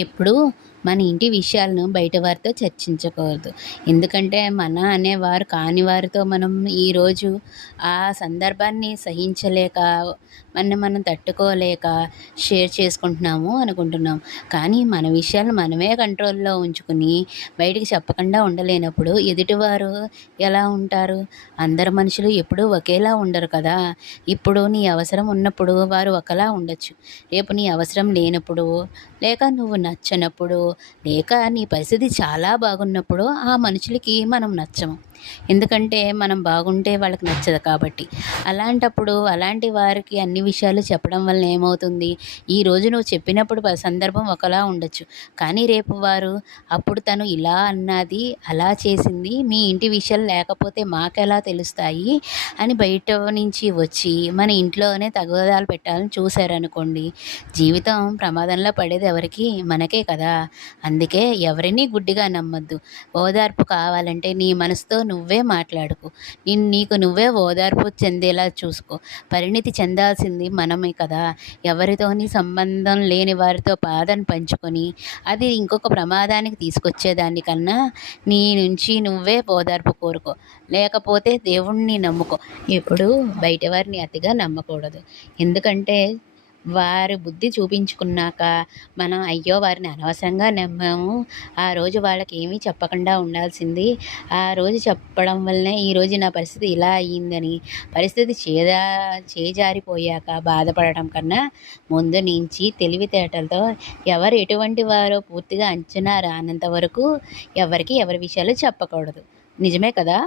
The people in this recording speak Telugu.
ఎప్పుడూ మన ఇంటి విషయాలను బయట వారితో చర్చించకూడదు. ఎందుకంటే మన అనేవారు కాని వారితో మనం ఈరోజు ఆ సందర్భాన్ని సహించలేక, మనని మనం తట్టుకోలేక షేర్ చేసుకుంటున్నాము అనుకుంటున్నాం. కానీ మన విషయాలను మనమే కంట్రోల్‌లో ఉంచుకుని బయటికి చెప్పకుండా ఉండలేనప్పుడు ఎదుటివారు ఎలా ఉంటారు? అందరు మనుషులు ఎప్పుడూ ఒకేలా ఉండరు కదా! ఇప్పుడు నీ అవసరం ఉన్నప్పుడు వారు ఒకలా ఉండొచ్చు. రేపు నీ అవసరం లేనప్పుడు, లేక నువ్వు నచ్చనప్పుడు, లేక నీ పరిస్థితి చాలా బాగున్నప్పుడు ఆ మనుషులకి మనం నచ్చము. ఎందుకంటే మనం బాగుంటే వాళ్ళకి నచ్చదు కాబట్టి. అలాంటప్పుడు అలాంటి వారికి అన్ని విషయాలు చెప్పడం వలన ఏమవుతుంది? ఈరోజు నువ్వు చెప్పినప్పుడు సందర్భం ఒకలా ఉండొచ్చు. కానీ రేపు వారు అప్పుడు తను ఇలా అన్నది, అలా చేసింది, మీ ఇంటి విషయాలు లేకపోతే మాకెలా తెలుస్తాయి అని బయట నుంచి వచ్చి మన ఇంట్లోనే తగాదాలు పెట్టాలని చూశారనుకోండి, జీవితం ప్రమాదంలో పడేది ఎవరికి? మనకే కదా! అందుకే ఎవరిని గుడ్డిగా నమ్మొద్దు. ఓదార్పు కావాలంటే నీ మనసుతో నువ్వే మాట్లాడుకో. నీకు నువ్వే ఓదార్పు చెందేలా చూసుకో. పరిణితి చెందాల్సింది మనమే కదా! ఎవరితోని సంబంధం లేని వారితో బాధను పంచుకొని, అది ఇంకొక ప్రమాదానికి తీసుకొచ్చేదానికన్నా నీ నుంచి నువ్వే ఓదార్పు కోరుకో. లేకపోతే దేవుడిని నమ్ముకో. ఎప్పుడూ బయట వారిని అతిగా నమ్మకూడదు. ఎందుకంటే వారి బుద్ధి చూపించుకున్నాక మనం అయ్యో! వారిని అనవసరంగా నమ్మాము. ఆ రోజు వాళ్ళకి ఏమీ చెప్పకుండా ఉండాల్సింది. ఆ రోజు చెప్పడం వల్లనే ఈరోజు నా పరిస్థితి ఇలా అయ్యిందని పరిస్థితి చేజారిపోయాక బాధపడడం కన్నా ముందు నుంచి తెలివితేటలతో ఎవరు ఎటువంటి వారో పూర్తిగా అంచనా రానంత వరకు ఎవరికీ ఎవరి విషయాలు చెప్పకూడదు. నిజమే కదా!